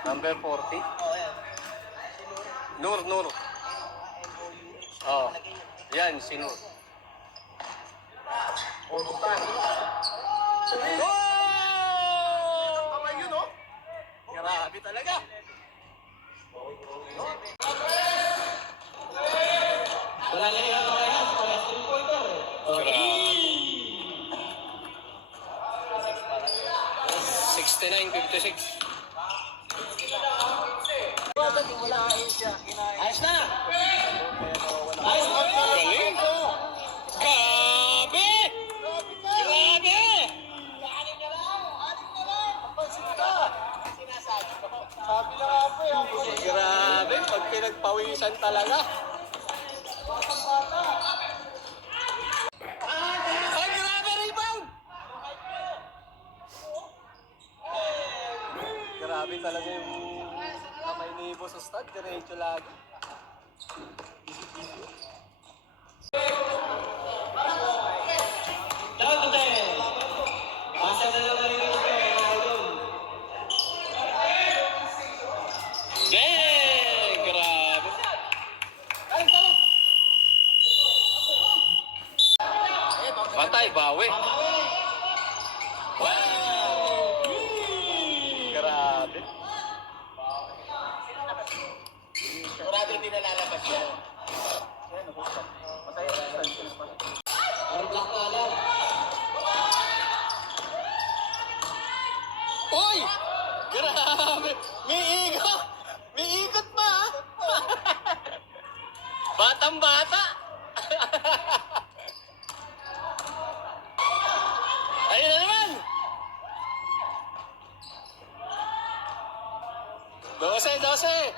Number 40. Oo, yan. Nur. Oh. Yan, si Nur. Kamay yun, oh. Grabe talaga. Wala na yung kamay na. Kaya 3-pointer. Grabe. 69-56. Ayos na! Ayos na! Galing! Grabe! Grabe! Grabe! Pag pinagpawisan talaga. Ay, grabe! Rebound! Grabe talaga yung kamay ni Boss Ustad. Diretso lagi. Down to 10. Basta na lang rin ito. Grabe! Patay, bawi. Wow! Grabe. Sigurado hindi na lalabas yan. Or block na lang. Uy! Grabe! May ikot! May ikot pa! Batang bata! Ayun na naman! 12!